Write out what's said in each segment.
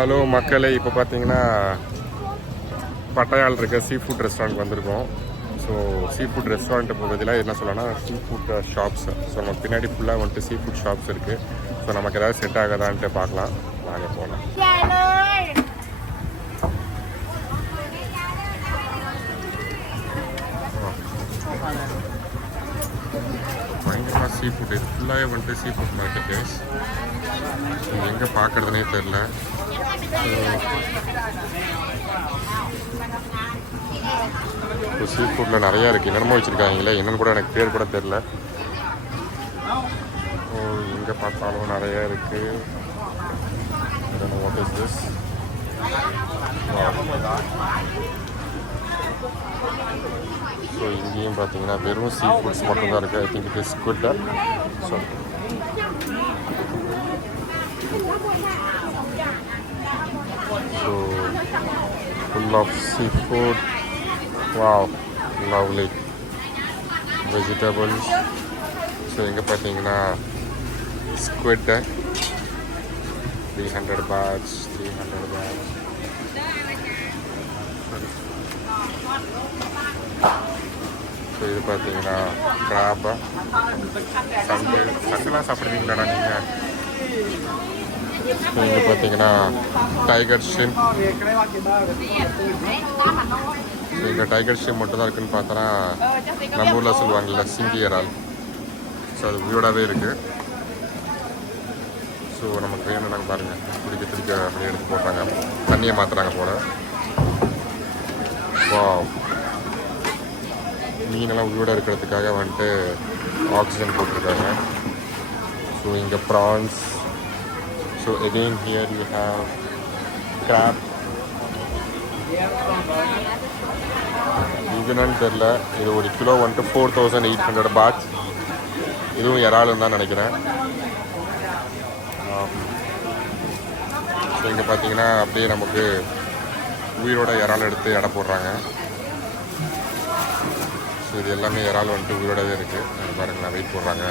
Hello மக்களே, இப்போ பார்த்தீங்கன்னா பட்டாயால் இருக்க சீ ஃபுட் ரெஸ்டாரண்ட் வந்திருக்கோம். ஸோ சீ ஃபுட் ரெஸ்டாரண்ட்டை பகுதியில் என்ன சொல்லலாம்னா சீ ஃபுட் ஷாப்ஸ். ஸோ நம்ம பின்னாடி ஃபுல்லாக வந்துட்டு சீ ஃபுட் ஷாப்ஸ் இருக்குது. ஸோ நமக்கு ஏதாவது செட் ஆகாதான்ட்டு பார்க்கலாம். வாங்க போகலாம். பயங்கரமாக சீ ஃபுட், இது ஃபுல்லாகவே வந்துட்டு சீ ஃபுட் மார்க்கெட்டு. ஸோ எங்கே பார்க்குறதுனே தெரில. ஸோ சீ ஃபுட்டில் நிறையா இருக்குது. என்னென்னமோ வச்சுருக்காங்களே, என்னென்னு கூட எனக்கு பேர் கூட தெரில. ஸோ எங்கே பார்த்தாலும் நிறையா இருக்குது. What is this? ஸோ இங்கேயும் பார்த்தீங்கன்னா வெறும் சீ ஃபுட்ஸ் மட்டும்தான் இருக்குது. I think it is good. So full of seafood. Wow, lovely. Vegetables. So எங்கே பார்த்தீங்கன்னா squid 300 bahts. ஸோ இது பார்த்தீங்கன்னா crab. சண்டெலாம் சாப்பிடுவீங்களாடா நீங்கள்? இங்கே பார்த்தீங்கன்னா டைகர் ஷ்ரிம்ப். இங்கே டைகர் ஷ்ரிம்ப் மட்டும் தான் இருக்குதுன்னு பார்த்தோன்னா நம்ம ஊரில் சொல்லுவாங்கள்ல சிங்கி இறால். ஸோ அது உயிரோடாகவே இருக்குது. ஸோ நமக்கு வேணும், நாங்கள் பாருங்கள் பிடிக்க அப்படியே எடுத்து போடுறாங்க. தண்ணியை மாற்றுறாங்க போல். வாவ், மீனெல்லாம் உயிரோட இருக்கிறதுக்காக வந்துட்டு ஆக்சிஜன் போட்டிருக்காங்க. ஸோ இங்கே prawns. So again here you have crab. இது என்னன்னு தெரியல. இது ஒரு கிலோ வந்துட்டு 4800 baht. இதுவும் இறாலுன்னு தான் நினைக்கிறேன். ஸோ இங்கே பார்த்தீங்கன்னா அப்படியே நமக்கு உயிரோட இறால் எடுத்து எடை போடுறாங்க. ஸோ இது எல்லாமே இறால் வந்துட்டு உயிரோடவே இருக்குது. பாருங்களேன், வெயிட் போடுறாங்க.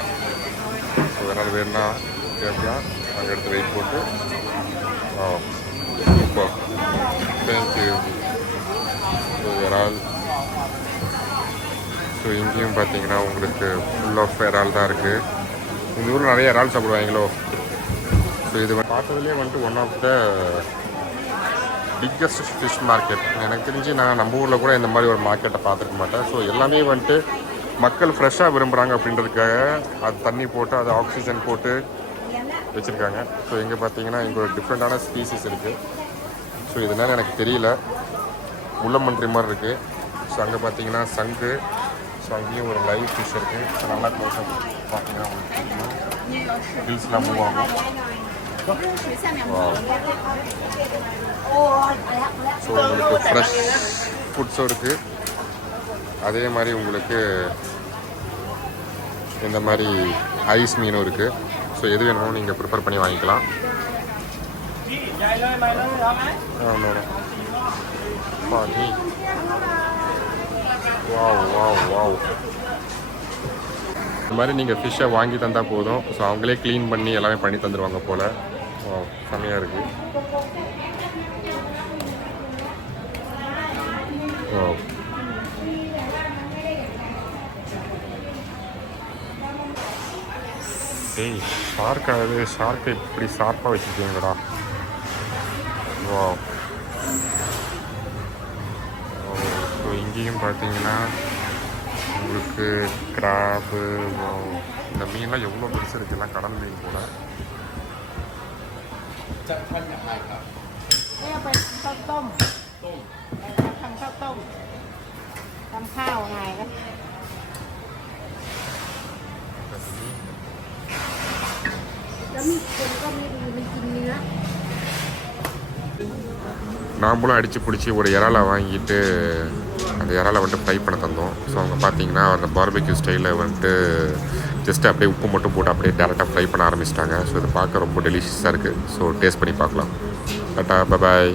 ஸோ இறால் வேணும்னா கேட்கலாம், அங்கே எடுத்து வெயிட் போட்டு. Super, thank you. ஸோ இறால். ஸோ இங்கேயும் பார்த்தீங்கன்னா உங்களுக்கு ஃபுல் ஆஃப் இறால் தான் இருக்குது. இந்த ஊரில் நிறைய இறால் சாப்பிடுவாங்களோ. ஸோ இது பார்த்ததுலேயே வந்துட்டு one of the biggest fish market. எனக்கு தெரிஞ்சு நான் நம்ம ஊரில் கூட இந்த மாதிரி ஒரு மார்க்கெட்டை பார்த்துருக்க மாட்டேன். ஸோ எல்லாமே வந்துட்டு மக்கள் ஃப்ரெஷ்ஷாக விரும்புகிறாங்க அப்படின்றதுக்காக அது தண்ணி போட்டு அது ஆக்சிஜன் போட்டு வச்சுருக்காங்க. ஸோ இங்கே பார்த்தீங்கன்னா இங்கே ஒரு டிஃப்ரெண்ட்டான ஸ்பீசிஸ் இருக்குது. ஸோ இதனால் எனக்கு தெரியல, முள்ளம்பன்றி மாதிரி இருக்குது. ஸோ அங்கே பார்த்தீங்கன்னா சங்கு. ஸோ அங்கேயும் ஒரு லைவ் ஃபிஷ் இருக்குது. ஸோ நல்லா க்ளோஸாக பார்த்தீங்கன்னா உங்களுக்கு தெரியும், ஹில்ஸ்லாம் மூவ் ஆகும். ஸோ உங்களுக்கு ஃப்ரெஷ் ஃபுட்ஸும் இருக்குது. அதே மாதிரி உங்களுக்கு இந்த மாதிரி ஐஸ் மீனும் இருக்குது. ஸோ எது வேணுமோ நீங்கள் ப்ரிப்பேர் பண்ணி வாங்கிக்கலாம். வாவ். இந்த மாதிரி நீங்கள் ஃபிஷ்ஷை வாங்கி தந்தால் போதும். ஸோ அவங்களே க்ளீன் பண்ணி எல்லாமே பண்ணி தந்துடுவாங்க போல். செம்மையாக இருக்குது. டேய், ஷார்க்காகவே ஷார்க்கை இப்படி ஷார்ப்பாக வச்சுருக்கீங்களா? வா. ஸோ இங்கேயும் பார்த்தீங்கன்னா உங்களுக்கு கிராப்பு. இந்த மீன்லாம் எவ்வளோ பெருசு இருக்குல்லாம், கடல் மீன் கூட. நாம்பளும் அடித்து பிடிச்சி ஒரு இறாலை வாங்கிட்டு அந்த இறாலை வந்துட்டு ஃப்ரை பண்ண தந்தோம். ஸோ அவங்க பார்த்தீங்கன்னா அந்த பார்பிக்யூ ஸ்டைலில் வந்துட்டு ஜஸ்ட்டு அப்படியே உப்பு மட்டும் போட்டு அப்படியே டேரெக்டாக ஃப்ரை பண்ண ஆரம்பிச்சிட்டாங்க. ஸோ இது பார்க்க ரொம்ப டெலிஷியஸாக இருக்குது. ஸோ டேஸ்ட் பண்ணி பார்க்கலாம். Tata, bye bye.